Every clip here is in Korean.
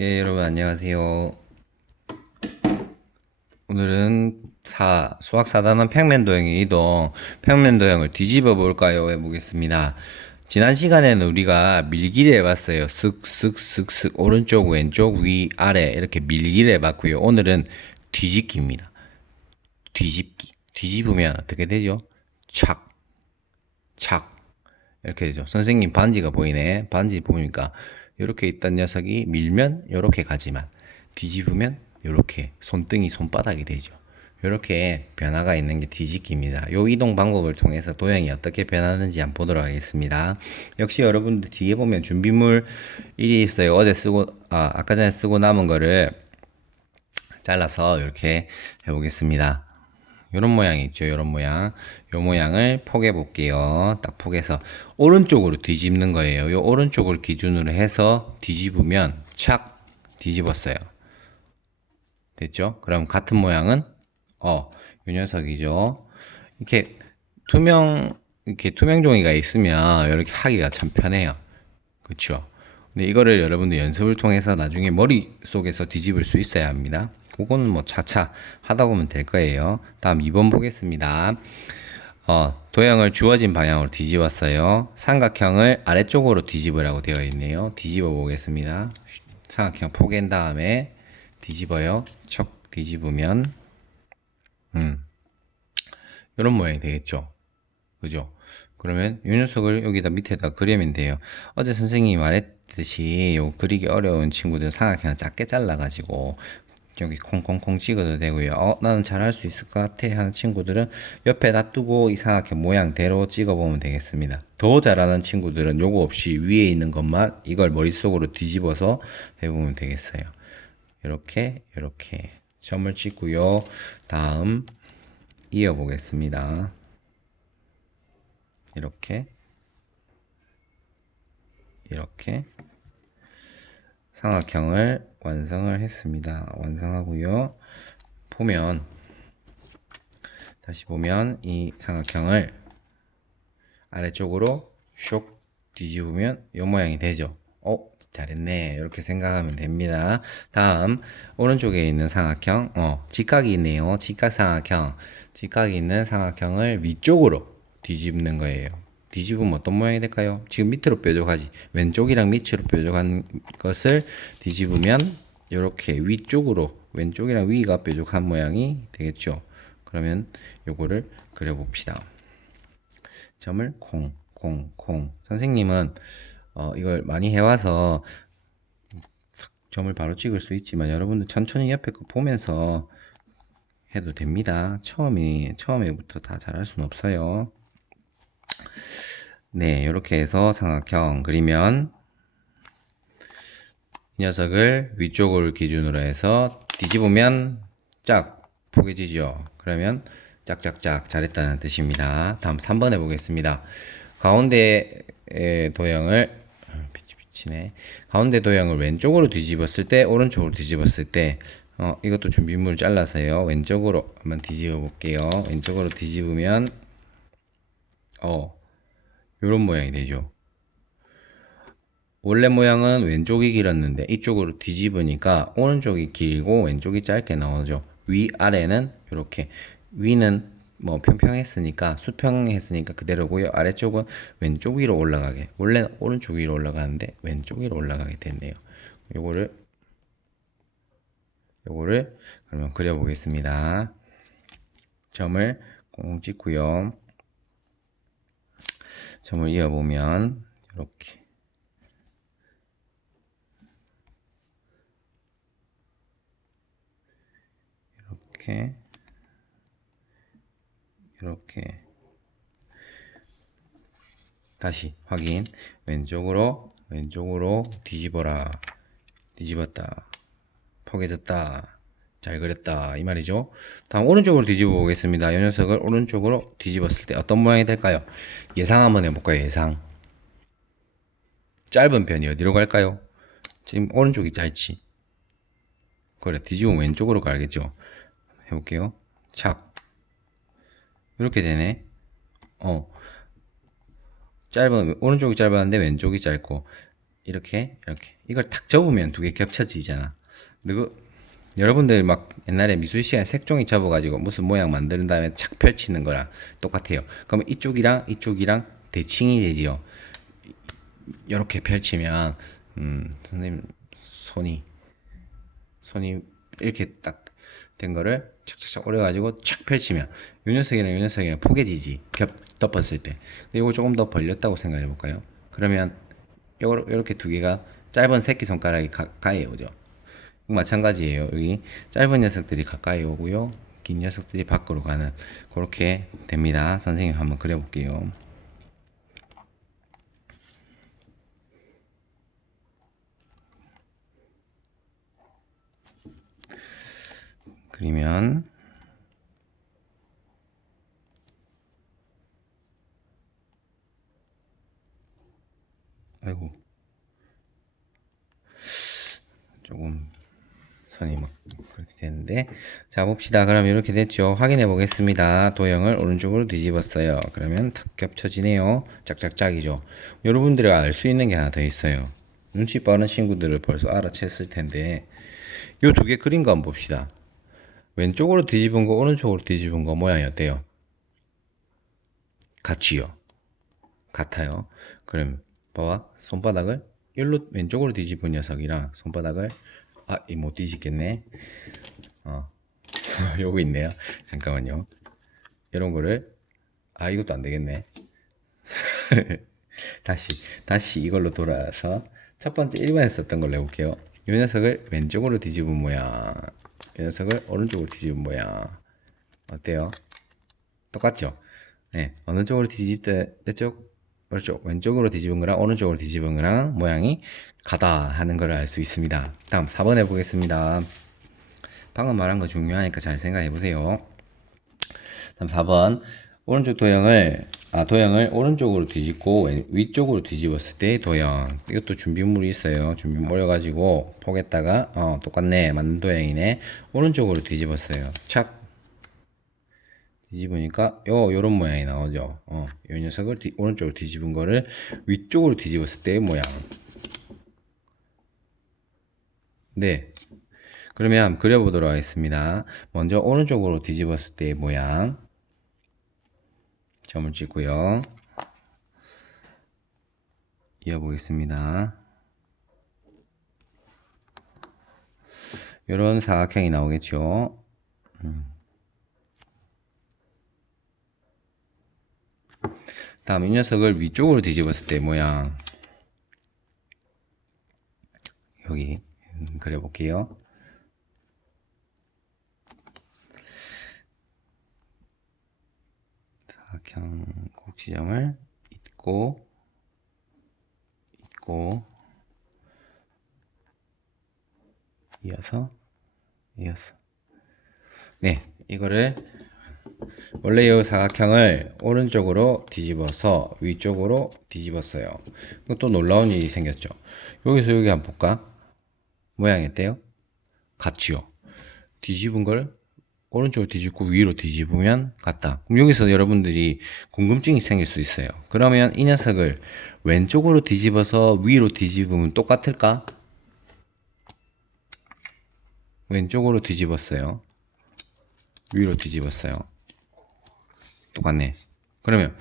예, 여러분 안녕하세요. 오늘은 사, 수학 4단원 평면도형의 이동, 평면도형을 뒤집어 볼까요? 해보겠습니다. 지난 시간에는 우리가 밀기를 해봤어요. 쓱, 쓱, 쓱, 쓱, 오른쪽, 왼쪽, 위, 아래, 이렇게 밀기를 해봤고요. 오늘은 뒤집기입니다. 뒤집기. 뒤집으면 어떻게 되죠? 착, 착. 이렇게 되죠. 선생님 반지가 보이네. 반지 보니까 이렇게 있던 녀석이 밀면 이렇게 가지만 뒤집으면 이렇게 손등이 손바닥이 되죠. 이렇게 변화가 있는 게 뒤집기입니다. 요 이동 방법을 통해서 도형이 어떻게 변하는지 한번 보도록 하겠습니다. 역시 여러분들 뒤에 보면 준비물 1이 있어요. 어제 쓰고 아 아까 전에 쓰고 남은 거를 잘라서 이렇게 해보겠습니다. 이런 모양이 있죠. 이런 모양. 이 모양을 포개 볼게요. 딱 포개서 오른쪽으로 뒤집는 거예요. 이 오른쪽을 기준으로 해서 뒤집으면 착 뒤집었어요. 됐죠? 그럼 같은 모양은 어, 이 녀석이죠. 이렇게 투명 이렇게 투명 종이가 있으면 이렇게 하기가 참 편해요. 그렇죠? 근데 이거를 여러분들 연습을 통해서 나중에 머릿속에서 뒤집을 수 있어야 합니다. 그거는 뭐 차차 하다 보면 될 거예요. 다음 2번 보겠습니다. 어, 도형을 주어진 방향으로 뒤집었어요. 삼각형을 아래쪽으로 뒤집으라고 되어 있네요. 뒤집어 보겠습니다. 삼각형 포갠 다음에 뒤집어요. 척 뒤집으면 음 이런 모양이 되겠죠. 그죠? 그러면 이 녀석을 여기다 밑에다 그리면 돼요. 어제 선생님이 말했듯이 요 그리기 어려운 친구들 삼각형을 작게 잘라가지고 여기 콩콩콩 찍어도 되고요. 어, 나는 잘할 수 있을 것 같아 하는 친구들은 옆에 놔두고 이 삼각형 모양대로 찍어보면 되겠습니다. 더 잘하는 친구들은 요거 없이 위에 있는 것만 이걸 머릿속으로 뒤집어서 해보면 되겠어요. 이렇게 이렇게 점을 찍고요. 다음 이어보겠습니다. 이렇게 이렇게 삼각형을 완성을 했습니다. 완성하고요. 보면 다시 보면 이 삼각형을 아래쪽으로 쇽 뒤집으면 이 모양이 되죠. 어, 잘했네. 이렇게 생각하면 됩니다. 다음 오른쪽에 있는 삼각형, 어, 직각이 있네요. 직각 삼각형, 직각이 있는 삼각형을 위쪽으로 뒤집는 거예요. 뒤집으면 어떤 모양이 될까요? 지금 밑으로 뾰족하지. 왼쪽이랑 밑으로 뾰족한 것을 뒤집으면 이렇게 위쪽으로 왼쪽이랑 위가 뾰족한 모양이 되겠죠. 그러면 요거를 그려봅시다. 점을 콩, 콩, 콩. 선생님은 어, 이걸 많이 해와서 점을 바로 찍을 수 있지만 여러분들 천천히 옆에 거 보면서 해도 됩니다. 처음이 처음에부터 다 잘할 수는 없어요. 네, 이렇게 해서 삼각형 그리면 이 녀석을 위쪽을 기준으로 해서 뒤집으면 짝 포개지죠. 그러면 짝짝짝 잘했다는 뜻입니다. 다음 3번 해보겠습니다. 가운데 도형을 빛이 비치네. 가운데 도형을 왼쪽으로 뒤집었을 때 오른쪽으로 뒤집었을 때 어, 이것도 준비물 잘라서요. 왼쪽으로 한번 뒤집어 볼게요. 왼쪽으로 뒤집으면 어 요런 모양이 되죠. 원래 모양은 왼쪽이 길었는데 이쪽으로 뒤집으니까 오른쪽이 길고 왼쪽이 짧게 나오죠. 위 아래는 이렇게 위는 뭐 평평했으니까 수평했으니까 그대로고요. 아래쪽은 왼쪽 위로 올라가게. 원래는 오른쪽 위로 올라가는데 왼쪽 위로 올라가게 됐네요. 요거를 요거를 그러면 그려 보겠습니다. 점을 공 찍고요. 점을 이어 보면 이렇게. 이렇게. 이렇게. 다시 확인. 왼쪽으로 왼쪽으로 뒤집어라. 뒤집었다. 포개졌다 잘 그렸다 이 말이죠. 다음 오른쪽으로 뒤집어 보겠습니다. 이 녀석을 오른쪽으로 뒤집었을 때 어떤 모양이 될까요? 예상 한번 해볼까요? 예상. 짧은 편이 어디로 갈까요? 지금 오른쪽이 짧지? 그래 뒤집으면 왼쪽으로 가겠죠. 해볼게요. 착. 이렇게 되네. 어. 짧은 오른쪽이 짧았는데 왼쪽이 짧고. 이렇게 이렇게. 이걸 탁 접으면 두 개 겹쳐지잖아. 여러분들 막 옛날에 미술 시간 색종이 접어가지고 무슨 모양 만드는 다음에 착 펼치는 거랑 똑같아요. 그러면 이쪽이랑 이쪽이랑 대칭이 되지요. 이렇게 펼치면 음, 선생님 손이 손이 이렇게 딱 된 거를 착착착 오려가지고 착 펼치면 요 녀석이랑 요 녀석이랑 포개지지 겹 덮었을 때 근데 이거 조금 더 벌렸다고 생각해 볼까요 그러면 요 이렇게 두 개가 짧은 새끼 손가락이 가까이 오죠 마찬가지예요. 여기 짧은 녀석들이 가까이 오고요. 긴 녀석들이 밖으로 가는 그렇게 됩니다. 선생님 한번 그려볼게요. 그리면 아이고 조금 선이 막 그렇게 자 봅시다. 그럼 이렇게 됐죠. 확인해 보겠습니다. 도형을 오른쪽으로 뒤집었어요. 그러면 탁 겹쳐지네요. 짝짝짝이죠. 여러분들이 알 수 있는 게 하나 더 있어요. 눈치 빠른 친구들을 벌써 알아챘을 텐데 요 두 개 그린 거 한번 봅시다. 왼쪽으로 뒤집은 거 오른쪽으로 뒤집은 거 모양이 어때요? 같지요? 같아요. 그럼 봐봐. 손바닥을 일로 왼쪽으로 뒤집은 녀석이랑 손바닥을 아 이 못 뒤집겠네. 어 요거 있네요. 잠깐만요. 이런 거를 아 이것도 안 되겠네. 다시 다시 이걸로 돌아서 첫 번째 1번에 썼던 걸로 해볼게요. 이 녀석을 왼쪽으로 뒤집은 모양 이 녀석을 오른쪽으로 뒤집은 모양 어때요? 똑같죠? 네 어느 쪽으로 뒤집든 이쪽 오른쪽 왼쪽으로 뒤집은 거랑 오른쪽으로 뒤집은 거랑 모양이 같다 하는 걸 알 수 있습니다 다음 4번 해보겠습니다 방금 말한 거 중요하니까 잘 생각해 보세요. 다음 4번. 오른쪽 도형을 아 도형을 오른쪽으로 뒤집고 왼- 위쪽으로 뒤집었을 때 도형. 이것도 준비물이 있어요. 준비물 올려가지고 포개다가 어 똑같네. 맞는 도형이네. 오른쪽으로 뒤집었어요. 착. 뒤집으니까 요 요런 모양이 나오죠. 어요 녀석을 뒤- 오른쪽으로 뒤집은 거를 위쪽으로 뒤집었을 때의 모양. 네 그러면 한번 그려보도록 하겠습니다 먼저 오른쪽으로 뒤집었을 때의 모양 점을 찍고요. 이어보겠습니다. 이런 사각형이 나오겠죠. 음. 다음 이 녀석을 위쪽으로 뒤집었을 때 모양 여기 음, 그려볼게요. 사각형 곡지점을 잇고 잇고 이어서 이어서. 네 이거를 원래 이 사각형을 오른쪽으로 뒤집어서 위쪽으로 뒤집었어요. 또 놀라운 일이 생겼죠. 여기서 여기 한번 볼까? 모양이 어때요? 같지요. 뒤집은 걸 오른쪽으로 뒤집고 위로 뒤집으면 같다. 그럼 여기서 여러분들이 궁금증이 생길 수 있어요. 그러면 이 녀석을 왼쪽으로 뒤집어서 위로 뒤집으면 똑같을까? 왼쪽으로 뒤집었어요. 위로 뒤집었어요. 똑같네. 그러면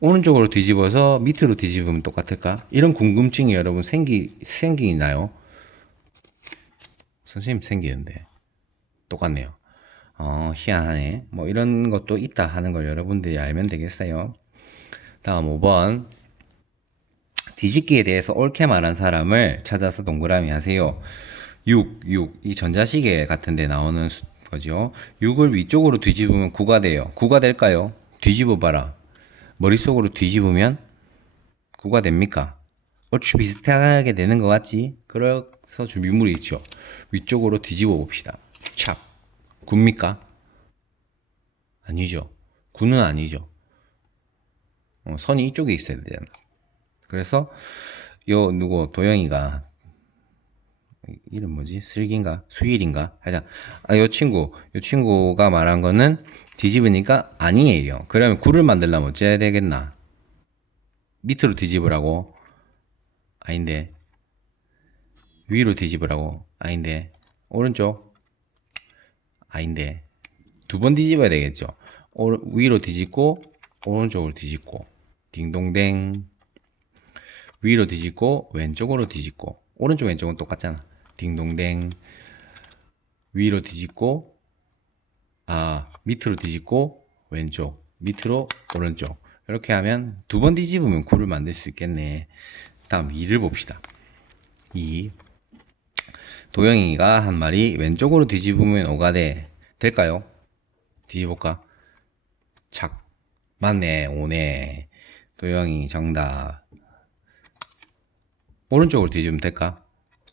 오른쪽으로 뒤집어서 밑으로 뒤집으면 똑같을까? 이런 궁금증이 여러분 생기 생기나요? 선생님 생기는데 똑같네요. 어, 희한하네. 뭐 이런 것도 있다 하는 걸 여러분들이 알면 되겠어요. 다음 5번. 뒤집기에 대해서 옳게 말한 사람을 찾아서 동그라미 하세요. 6, 6. 이 전자시계 같은 데 나오는 수- 거죠. 6을 위쪽으로 뒤집으면 9가 돼요. 9가 될까요? 뒤집어 봐라. 머릿속으로 뒤집으면 9가 됩니까? 얼추 비슷하게 되는 것 같지? 그래서 준비물이 있죠. 위쪽으로 뒤집어 봅시다. 찹. 9입니까? 아니죠. 9는 아니죠. 어, 선이 이쪽에 있어야 되잖아. 그래서 요 누구 도영이가 이름 뭐지? 슬기인가? 수일인가? 하여튼 아, 요 친구 요 친구가 말한 거는 뒤집으니까 아니에요. 그러면 9를 만들려면 어째야 되겠나? 밑으로 뒤집으라고? 아닌데 위로 뒤집으라고 아닌데 오른쪽 아닌데 두 번 뒤집어야 되겠죠. 오, 위로 뒤집고 오른쪽으로 뒤집고 딩동댕. 위로 뒤집고 왼쪽으로 뒤집고 오른쪽 왼쪽은 똑같잖아. 딩동댕. 위로 뒤집고 아 밑으로 뒤집고 왼쪽 밑으로 오른쪽. 이렇게 하면 두 번 뒤집으면 9를 만들 수 있겠네. 다음 2를 봅시다. 2 도영이가 한 말이 왼쪽으로 뒤집으면 5가 돼 될까요? 뒤집어볼까? 착. 맞네. 5네. 도영이 정답. 오른쪽으로 뒤집으면 될까?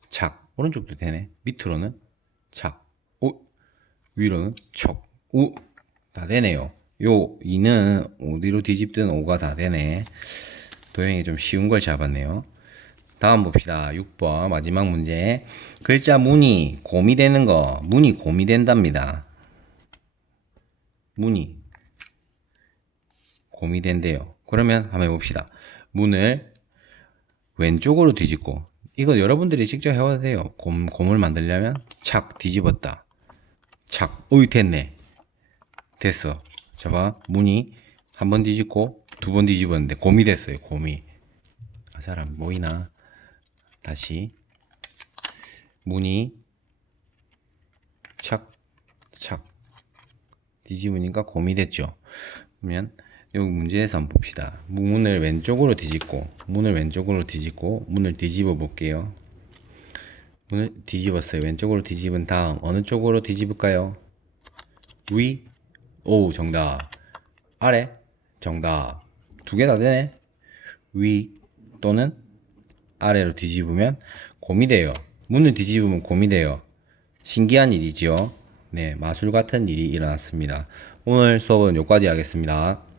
착. 오른쪽도 되네. 밑으로는 착. 오, 위로는 척. 우, 다 되네요. 요 2는 어디로 뒤집든 5가 다 되네. 도영이 좀 쉬운 걸 잡았네요 다음 봅시다. 6번 마지막 문제. 글자 문이 곰이 되는 거 문이 곰이 된답니다. 문이 곰이 된대요. 그러면 한번 해봅시다. 문을 왼쪽으로 뒤집고 이거 여러분들이 직접 해봐도 돼요. 곰, 곰을 만들려면 착 뒤집었다. 착 어이 됐네. 됐어. 봐봐 문이 한 번 뒤집고 두 번 뒤집었는데 곰이 됐어요 곰이. 아 사람 보이나 다시. 문이 착착. 뒤집으니까 곰이 됐죠. 그러면 여기 문제에서 한번 봅시다. 문을 왼쪽으로 뒤집고 문을 왼쪽으로 뒤집고 문을 뒤집어 볼게요. 문을 뒤집었어요. 왼쪽으로 뒤집은 다음 어느 쪽으로 뒤집을까요? 위? 오 정답. 아래? 정답. 두 개 다 되네. 위 또는 아래로 뒤집으면 곰이 돼요. 문을 뒤집으면 곰이 돼요. 신기한 일이지요. 네 마술 같은 일이 일어났습니다. 오늘 수업은 여기까지 하겠습니다